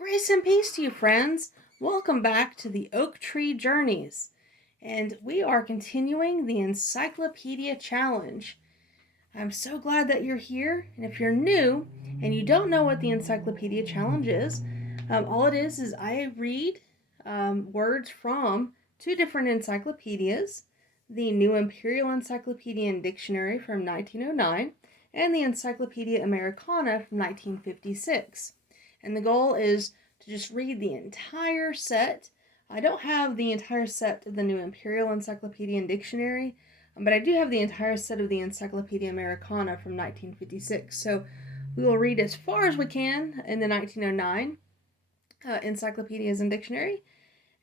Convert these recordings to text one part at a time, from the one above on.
Grace and peace to you, friends. Welcome back to the Oak Tree Journeys. And we are continuing the Encyclopedia Challenge. I'm so glad that you're here. And if you're new and you don't know what the Encyclopedia Challenge is, all it is I read words from two different encyclopedias, the New Imperial Encyclopedia and Dictionary from 1909 and the Encyclopedia Americana from 1956. And the goal is to just read the entire set. I don't have the entire set of the New Imperial Encyclopedia and Dictionary, but I do have the entire set of the Encyclopedia Americana from 1956. So we will read as far as we can in the 1909 encyclopedias and dictionary,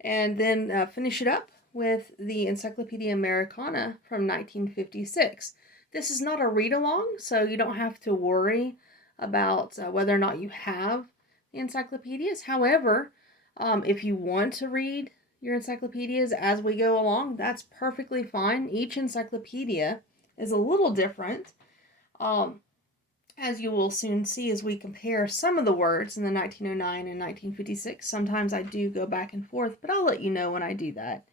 and then finish it up with the Encyclopedia Americana from 1956. This is not a read-along, so you don't have to worry about whether or not you have the encyclopedias. However, if you want to read your encyclopedias as we go along, that's perfectly fine. Each encyclopedia is a little different, as you will soon see as we compare some of the words in the 1909 and 1956. Sometimes I do go back and forth, but I'll let you know when I do that.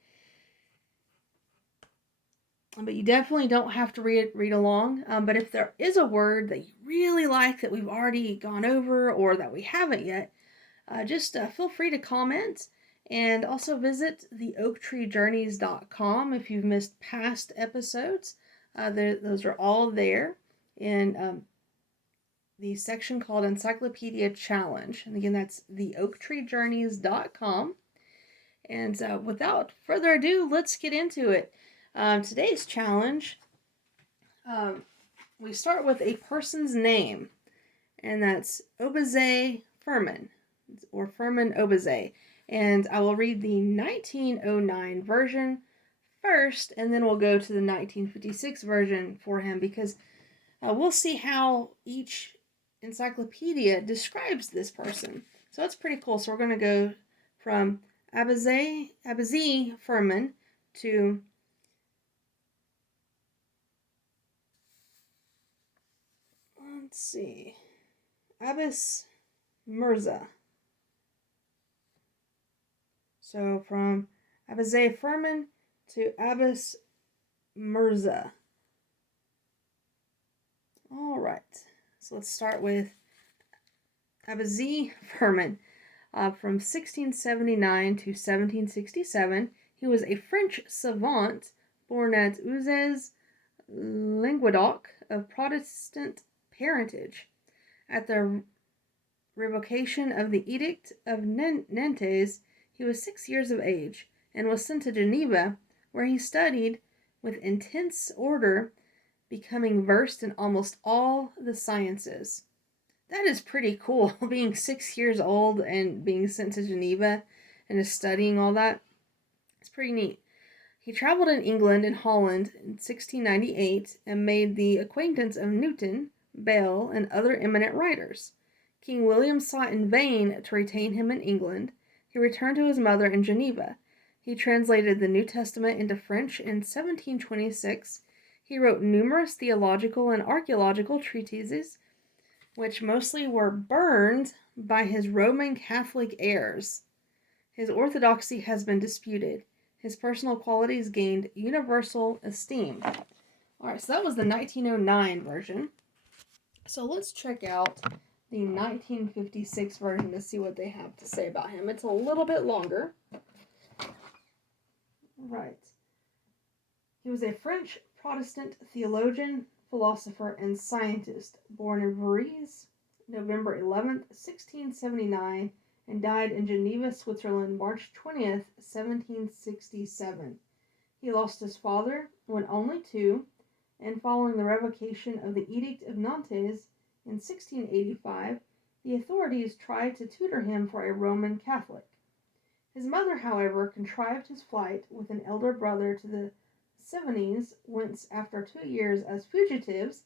But you definitely don't have to read along. But if there is a word that you really like that we've already gone over or that we haven't yet, just feel free to comment, and also visit the oaktreejourneys.com if you've missed past episodes. Those are all there in the section called Encyclopedia Challenge. And again, that's the oaktreejourneys.com. And without further ado, let's get into it. Today's challenge, we start with a person's name, and that's Obaze Furman, or Furman Obaze. And I will read the 1909 version first, and then we'll go to the 1956 version for him, because we'll see how each encyclopedia describes this person. So it's pretty cool. So we're going to go from Abbas Furman to let's see, Abbas Mirza. So from Abbas Furman to Abbas Mirza. All right. So let's start with Abbas Furman. From 1679 to 1767, he was a French savant born at Uzès, Languedoc, of Protestant parentage. At the revocation of the Edict of Nantes, he was 6 years of age and was sent to Geneva, where he studied with intense order, becoming versed in almost all the sciences. That is pretty cool, being 6 years old and being sent to Geneva and just studying all that. It's pretty neat. He traveled in England and Holland in 1698 and made the acquaintance of Newton, Bell, and other eminent writers. King William sought in vain to retain him in England. He returned to his mother in Geneva. He translated the New Testament into French in 1726. He wrote numerous theological and archaeological treatises, which mostly were burned by his Roman Catholic heirs. His orthodoxy has been disputed. His personal qualities gained universal esteem. Alright, so that was the 1909 version. So let's check out the 1956 version to see what they have to say about him. It's a little bit longer. Right. He was a French Protestant theologian, philosopher, and scientist, born in Paris, November 11th, 1679, and died in Geneva, Switzerland, March 20th, 1767. He lost his father when only 2, and following the revocation of the Edict of Nantes in 1685, the authorities tried to tutor him for a Roman Catholic. His mother, however, contrived his flight with an elder brother to the Cevennes, whence after 2 years as fugitives,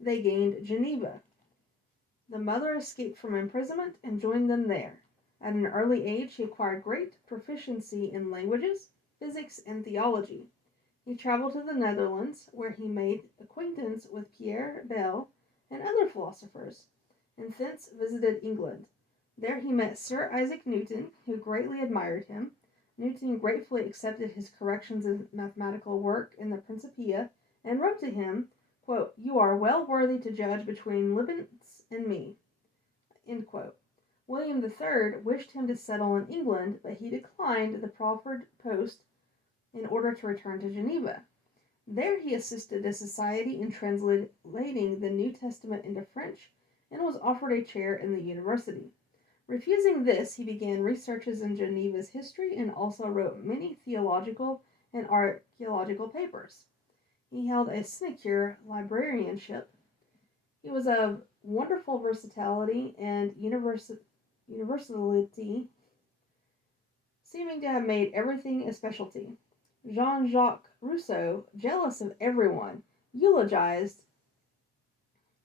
they gained Geneva. The mother escaped from imprisonment and joined them there. At an early age, he acquired great proficiency in languages, physics, and theology. He traveled to the Netherlands, where he made acquaintance with Pierre Bell and other philosophers, and thence visited England. There he met Sir Isaac Newton, who greatly admired him. Newton gratefully accepted his corrections of mathematical work in the Principia and wrote to him, quote, "You are well worthy to judge between Leibniz and me." End quote. William III wished him to settle in England, but he declined the proffered post in order to return to Geneva. There he assisted the society in translating the New Testament into French and was offered a chair in the university. Refusing this, he began researches in Geneva's history and also wrote many theological and archaeological papers. He held a sinecure librarianship. He was of wonderful versatility and universality, seeming to have made everything a specialty. Jean-Jacques Rousseau, jealous of everyone, eulogized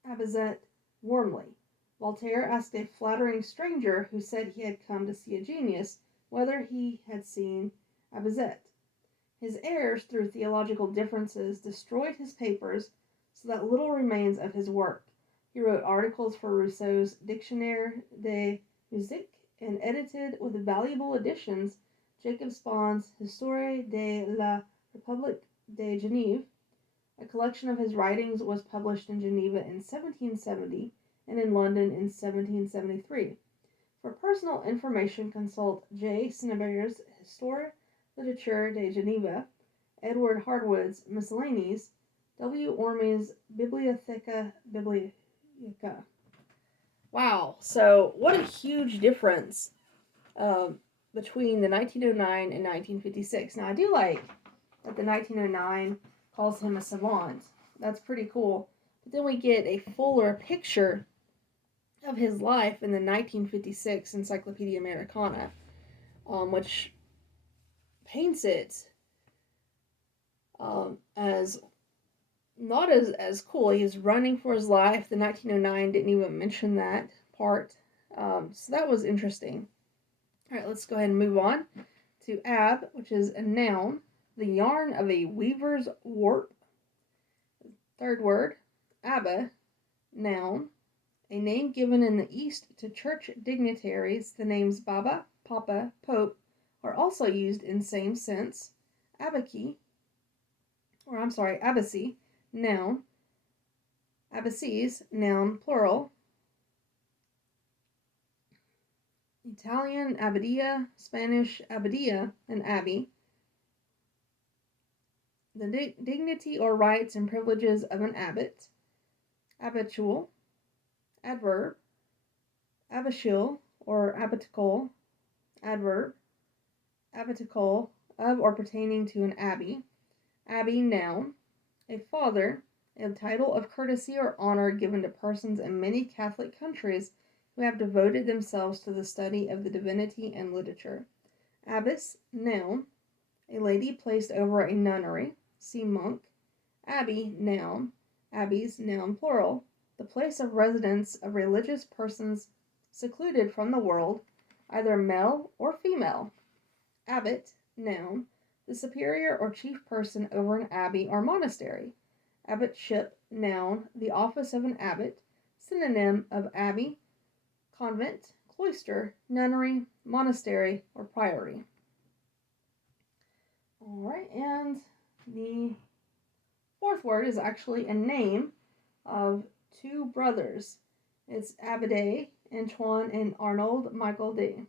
Abbazit warmly. Voltaire asked a flattering stranger who said he had come to see a genius whether he had seen Abbazit. His errors through theological differences destroyed his papers, so that little remains of his work. He wrote articles for Rousseau's Dictionnaire de Musique and edited, with valuable additions, Jacob Spahn's Histoire de la République de Genève. A collection of his writings was published in Geneva in 1770 and in London in 1773. For personal information, consult J. Cinnaber's Histoire Literature de Geneva, Edward Hardwood's Miscellanies, W. Orme's Bibliotheca Biblica. Wow, so what a huge difference between the 1909 and 1956. Now, I do like that the 1909 calls him a savant. That's pretty cool. But then we get a fuller picture of his life in the 1956 Encyclopedia Americana, which paints it as not as cool. He's running for his life. The 1909 didn't even mention that part. So that was interesting. All right, let's go ahead and move on to ab, which is a noun, the yarn of a weaver's warp. Third word, abba, noun, a name given in the East to church dignitaries. The names Baba, Papa, Pope are also used in same sense. Abbasi, noun. Abbasese, noun, plural. Italian, abbadia, Spanish, abbadia, and abbey. The dignity or rights and privileges of an abbot. Abbatual, adverb. Abbatial or abbatical, adverb. Abbatical, of or pertaining to an abbey. Abbey, noun. A father, a title of courtesy or honor given to persons in many Catholic countries who have devoted themselves to the study of the divinity and literature. Abbess, noun. A lady placed over a nunnery. See monk. Abbey, noun. Abbeys, noun, plural. The place of residence of religious persons secluded from the world, either male or female. Abbot, noun. The superior or chief person over an abbey or monastery. Abbotship, noun. The office of an abbot. Synonym of abbey, convent, cloister, nunnery, monastery, or priory. Alright, and the fourth word is actually a name of two brothers. It's Abede, Antoine and Arnold Michael de.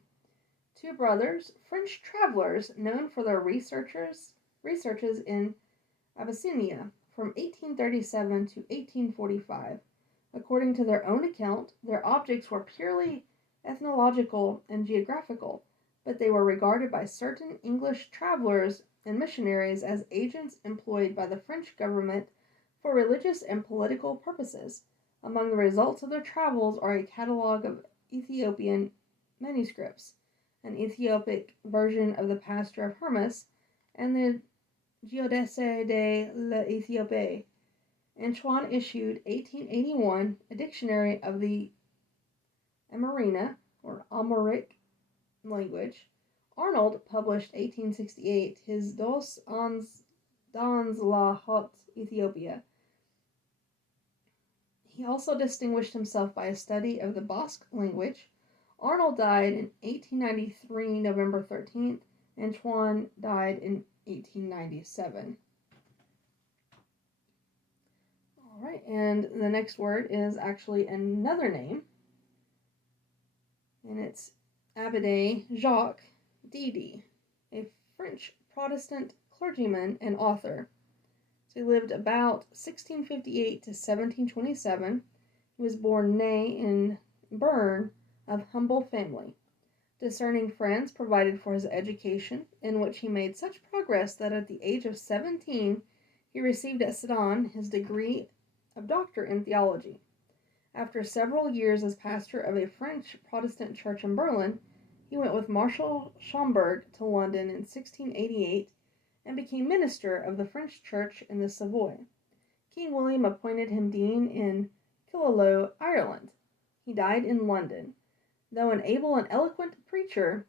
Two brothers, French travelers known for their researches in Abyssinia from 1837 to 1845. According to their own account, their objects were purely ethnological and geographical, but they were regarded by certain English travelers and missionaries as agents employed by the French government for religious and political purposes. Among the results of their travels are a catalogue of Ethiopian manuscripts, an Ethiopic version of the Pastor of Hermas, and the Géodèse de l'Éthiopie. Antoine issued 1881 a dictionary of the Amerindian or Amharic language. Arnold published 1868 his Dos ans dans la haute Ethiopia. He also distinguished himself by a study of the Basque language. Arnold died in 1893, November 13th, and Chuan died in 1897. All right, and the next word is actually another name, and it's Abbé Jacques Bede, a French Protestant clergyman and author. So he lived about 1658 to 1727. He was born in Bern of humble family. Discerning friends provided for his education, in which he made such progress that at the age of 17 he received at Sedan his degree of doctor in theology. After several years as pastor of a French Protestant church in Berlin, he went with Marshal Schomberg to London in 1688 and became minister of the French church in the Savoy. King William appointed him dean in Killaloe, Ireland. He died in London. Though an able and eloquent preacher,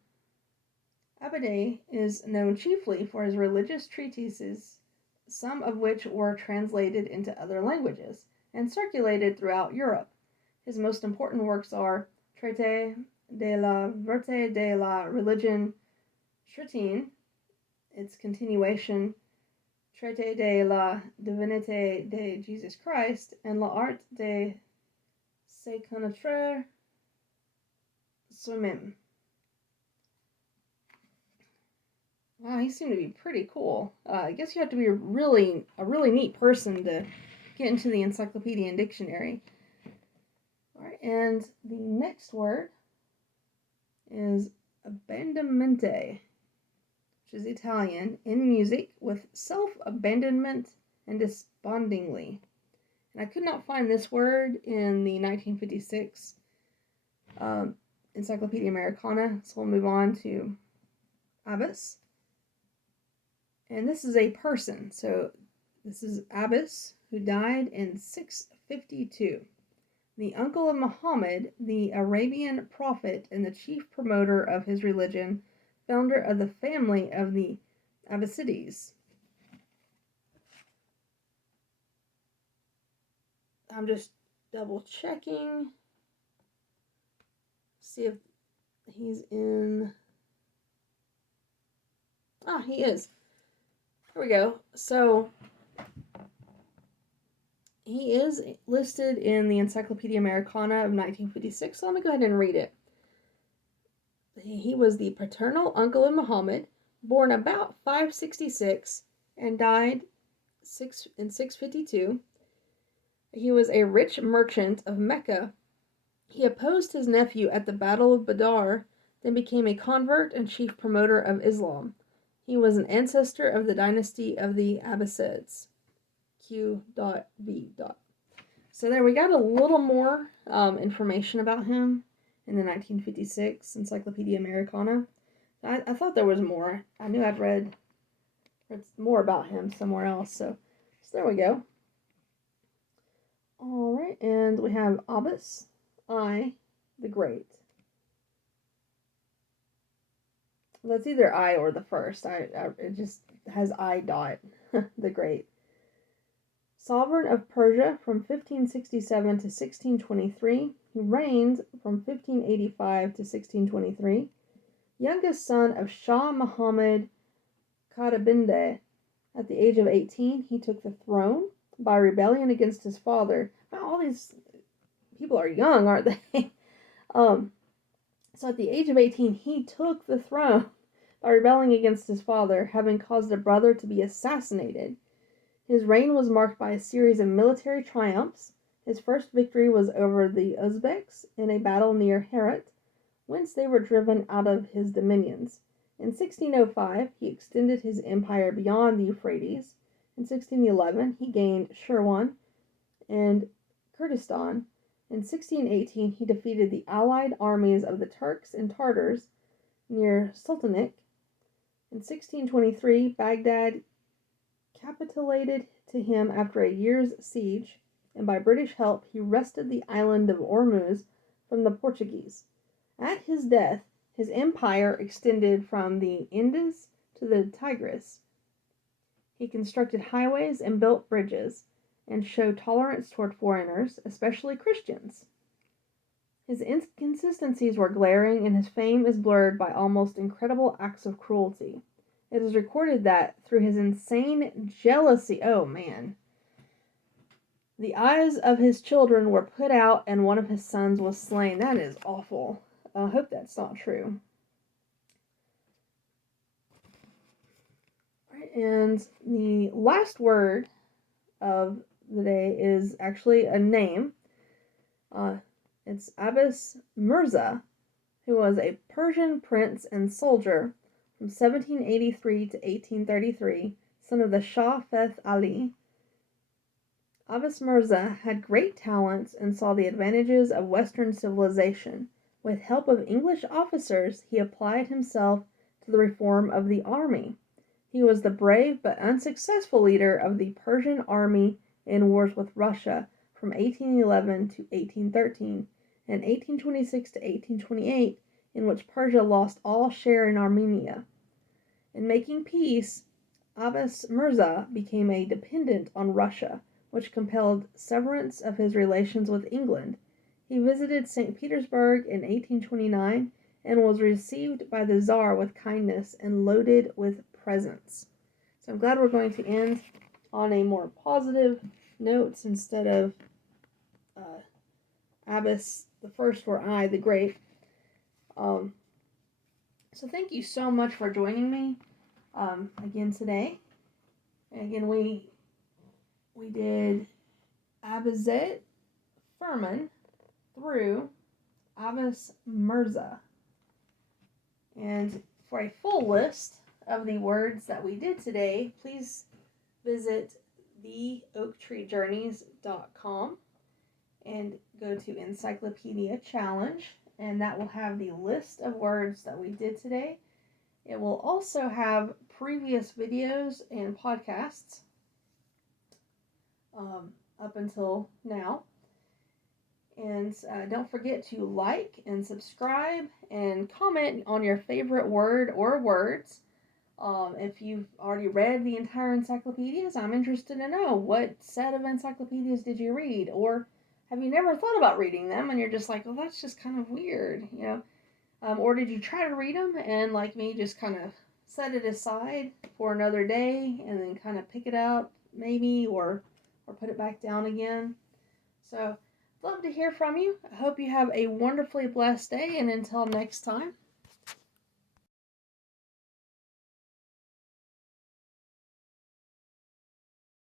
Bede is known chiefly for his religious treatises, some of which were translated into other languages and circulated throughout Europe. His most important works are Traité de la Verté de la Religion chrétienne, its continuation, Traité de la Divinité de Jesus Christ, and L'Art de se connaître soi-même. Wow, he seemed to be pretty cool. I guess you have to be a really neat person to get into the Encyclopedia and Dictionary. Alright, and the next word is Abandonment, which is Italian, in music with self-abandonment and despondingly. And I could not find this word in the 1956 Encyclopedia Americana, so we'll move on to Abbas. And this is a person, so this is Abbas, who died in 652. The uncle of Muhammad, the Arabian prophet and the chief promoter of his religion, founder of the family of the Abbasides. I'm just double checking, see if he's in. He is. Here we go. So he is listed in the Encyclopedia Americana of 1956, so let me go ahead and read it. He was the paternal uncle of Muhammad, born about 566 and died in 652. He was a rich merchant of Mecca. He opposed his nephew at the Battle of Badr, then became a convert and chief promoter of Islam. He was an ancestor of the dynasty of the Abbasids. Q.V. So there we got a little more information about him in the 1956 Encyclopedia Americana. I thought there was more. I knew I'd read more about him somewhere else. So there we go. All right, and we have Abbas I the Great. That's either I or the first. It just has I dot the Great. Sovereign of Persia from 1567 to 1623, he reigned from 1585 to 1623. Youngest son of Shah Muhammad Qutb, at the age of 18, he took the throne by rebellion against his father. Wow, all these people are young, aren't they? So at the age of 18, he took the throne by rebelling against his father, having caused a brother to be assassinated. His reign was marked by a series of military triumphs. His first victory was over the Uzbeks in a battle near Herat, whence they were driven out of his dominions. In 1605, he extended his empire beyond the Euphrates. In 1611, he gained Shirwan and Kurdistan. In 1618, he defeated the allied armies of the Turks and Tartars near Sultanik. In 1623, Baghdad capitulated to him after a year's siege, and by British help he wrested the island of Ormuz from the Portuguese. At his death, his empire extended from the Indus to the Tigris. He constructed highways and built bridges, and showed tolerance toward foreigners, especially Christians. His inconsistencies were glaring, and his fame is blurred by almost incredible acts of cruelty. It is recorded that, through his insane jealousy, oh man, the eyes of his children were put out and one of his sons was slain. That is awful. I hope that's not true. And the last word of the day is actually a name. It's Abbas Mirza, who was a Persian prince and soldier from 1783 to 1833, son of the Shah Feth Ali. Abbas Mirza had great talents and saw the advantages of Western civilization. With help of English officers, he applied himself to the reform of the army. He was the brave but unsuccessful leader of the Persian army in wars with Russia from 1811 to 1813 and 1826 to 1828, in which Persia lost all share in Armenia. In making peace, Abbas Mirza became a dependent on Russia, which compelled severance of his relations with England. He visited St. Petersburg in 1829 and was received by the Tsar with kindness and loaded with presents. So I'm glad we're going to end on a more positive note instead of Abbas the First or I the Great. So thank you so much for joining me again today. And again, we did ABAUZIT Firman through Abbas Mirza. And for a full list of the words that we did today, please visit theoaktreejourneys.com and go to Encyclopedia Challenge, and that will have the list of words that we did today. It will also have previous videos and podcasts up until now. And don't forget to like and subscribe and comment on your favorite word or words. If you've already read the entire encyclopedias, I'm interested to know what set of encyclopedias did you read, or have you never thought about reading them and you're just like, well, that's just kind of weird, you know? Or did you try to read them and, like me, just kind of set it aside for another day and then kind of pick it up maybe, or put it back down again? So, love to hear from you. I hope you have a wonderfully blessed day, and until next time,